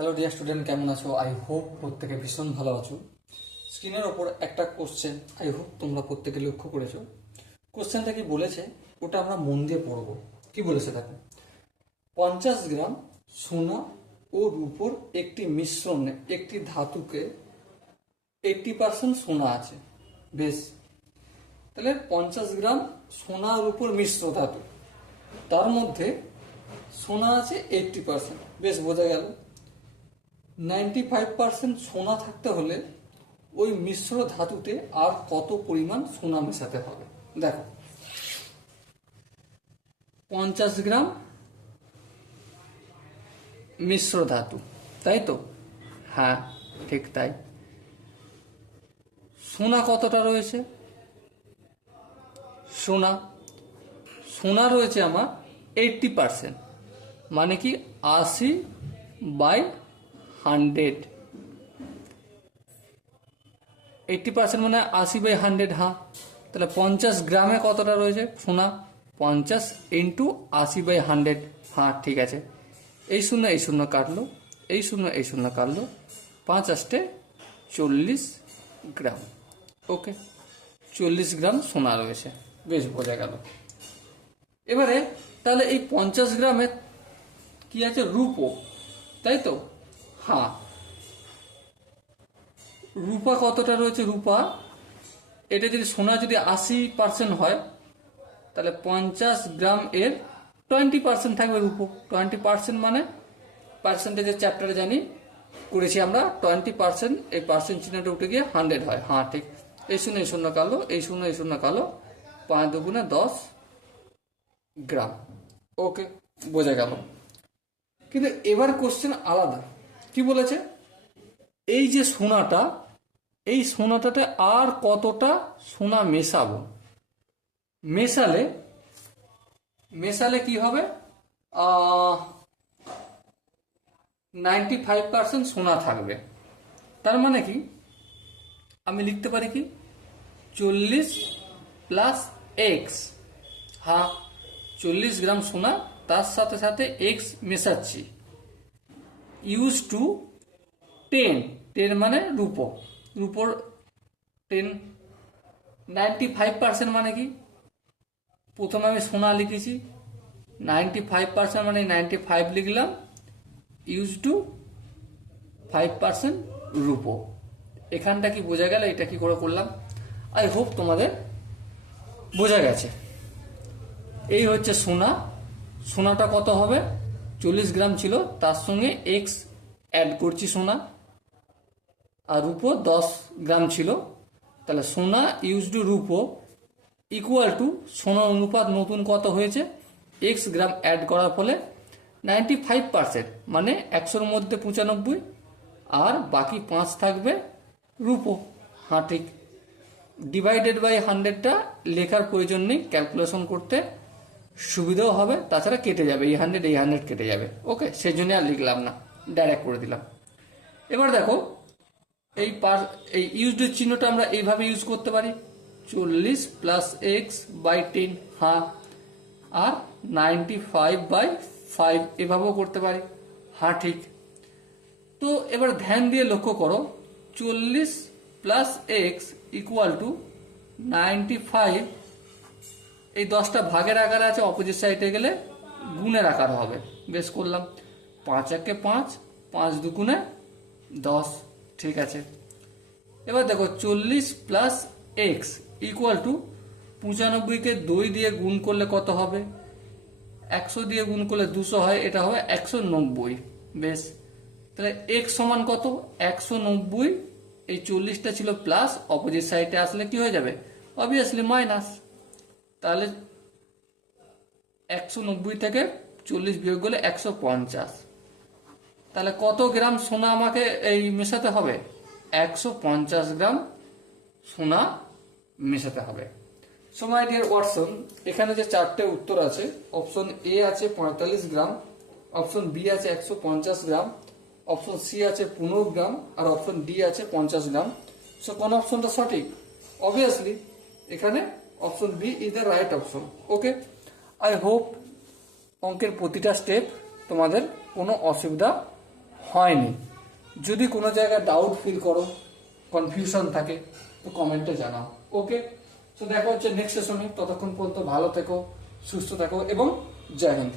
Hello dear student, কেমন আছো? I hope প্রত্যেকে ভীষণ ভালো আছো। স্ক্রিনের ওপর একটা কোশ্চেন আই হোপ তোমরা প্রত্যেকে লক্ষ্য করেছো। কোশ্চেনটা কি বলেছে ওটা আমরা মন দিয়ে পড়বো। কি বলেছে দেখো, 50 গ্রাম সোনা ও রূপোর একটি মিশ্রণে একটি ধাতুকে 80% সোনা আছে। বেশ, তাহলে 50 গ্রাম সোনা আর রূপোর মিশ্র ধাতু, তার মধ্যে সোনা আছে 80%। বেশ, বোঝা গেল 95% সোনা থাকতে হলে ওই মিশ্র ধাতুতে আর কত পরিমাণ সোনা মেশাতে হবে। দেখো, 50 গ্রাম মিশ্র ধাতু, তাই তো? হ্যাঁ, ঠিক তাই। সোনা কতটা রয়েছে? সোনা সোনা রয়েছে আমার 80%, মানে কি 80/100। 80% মানে 80/100। হ্যাঁ, তাহলে 50 গ্রামে কতটা রয়েছে সোনা? 50 ইন্টু 80/100। হ্যাঁ, ঠিক আছে। এই শূন্য এই শূন্য কাটলো, এই শূন্য এই শূন্য কাটলো, 5 8 40 গ্রাম। ওকে, 40 গ্রাম সোনা রয়েছে। বেশ, বোঝা গেল। এবারে তাহলে এই 50 গ্রামে কি আছে? রূপো, তাই তো? হ্যাঁ, রূপা কতটা রয়েছে? রূপা, এটা যদি সোনা যদি 80% হয়, তাহলে 50 গ্রাম এর 20% থাকবে রূপো। 20% মানে পার্সেন্টেজের চ্যাপ্টারে জানি করেছি আমরা, 20%, এই পার্সেন্ট চিহ্নটা উঠে গিয়ে 100 হয়। হ্যাঁ, ঠিক। এই শূন্য এই শূন্য কালো, এই শূন্য এই শূন্য কালো, 5 দুগুণে 10 গ্রাম। ওকে, বোঝা গেল। কিন্তু এবার কোশ্চেন আলাদা। কি বলেছে? এই যে সোনাটা, এই সোনাটাতে আর কতটা সোনা মেশাবো? মেশালে মেশালে কি হবে? 95% সোনা থাকবে। তার মানে কি আমি লিখতে পারি কি 40 প্লাস এক্স। হ্যাঁ, 40 গ্রাম সোনা, তার সাথে সাথে এক্স মেশাচ্ছি। ইউজ টু 10, 10 মানে রূপো, রূপোর 10। 95% মানে কি? প্রথমে আমি সোনা লিখেছি, 95% মানে 95 লিখলাম, ইউজ টু 5% রূপো। এখানটা কি বোঝা গেল? এটা কি করে করলাম? আই হোপ তোমাদের বোঝা গেছে। এই হচ্ছে সোনা। সোনাটা কত হবে? 40 গ্রাম ছিল, তার সঙ্গে এক্স অ্যাড করছি সোনা। আর রূপো 10 গ্রাম ছিল, তাহলে সোনা ইউজ টু রূপো ইকুয়াল টু সোনার অনুপাত নতুন কত হয়েছে? এক্স গ্রাম অ্যাড করার ফলে 95%, মানে 100-র মধ্যে 95, আর বাকি 5 থাকবে রূপো। হ্যাঁ, ঠিক। ডিভাইডেড বাই 100টা লেখার প্রয়োজন নেই, ক্যালকুলেশন করতে সুবিধাও হবে, তাছাড়া কেটে যাবে, এই 100 কেটে যাবে। ওকে, সেই জন্য আর লিখলাম না, ডাইরেক্ট করে দিলাম। এবার দেখো, এই ইউজড চিহ্নটা আমরা এইভাবে ইউজ করতে পারি, 40 প্লাস এক্স বাই 10। হ্যাঁ, আর 95/5 এভাবেও করতে পারি। হ্যাঁ, ঠিক। তো এবার ধ্যান দিয়ে লক্ষ্য করো, 40 প্লাস এক্স ইকুয়াল টু 95। এই 10টা ভাগের আকারে আছে, অপোজিট সাইডে গেলে গুণের আকার হবে। বেশ, করলাম। 5 একে 5, 5 দুগুণে 10। ঠিক আছে। এবার দেখো, 40 প্লাস এক্স ইকুয়াল টু 95কে 2 দিয়ে গুণ করলে কত হবে? 100 দিয়ে গুণ করলে 200 হয়, এটা হবে 190। বেশ, তাহলে এক্স সমান কত? 190। এই 40টা ছিল প্লাস, অপোজিট সাইডে আসলে কি হয়ে যাবে? Obviously minus. তাহলে 190 থেকে 40 বিয়োগ করলে 150। তাহলে কত গ্রাম সোনা আমাকে এই মেশাতে হবে? 150 গ্রাম সোনা মেশাতে হবে। সো মাই ডিয়ার ওয়াটসন, এখানে যে 4টে উত্তর আছে, অপশন এ আছে 45 গ্রাম, অপশন বি আছে 150 গ্রাম, অপশন সি আছে 15 গ্রাম, আর অপশন ডি আছে 50 গ্রাম। সো কোন অপশনটা সঠিক? অবভিয়াসলি এখানে option B is the right option. Okay, I hope অঙ্কের প্রতিটা স্টেপ তোমাদের কোনো অসুবিধা হয়নি। যদি কোনো জায়গায় ডাউট ফিল করো, কনফিউশন থাকে, তো কমেন্টে জানাও। ওকে, তো দেখা হচ্ছে নেক্সট সেশনে। ততক্ষণ পর্যন্ত ভালো থেকো, সুস্থ থাকো এবং জয় হিন্দ।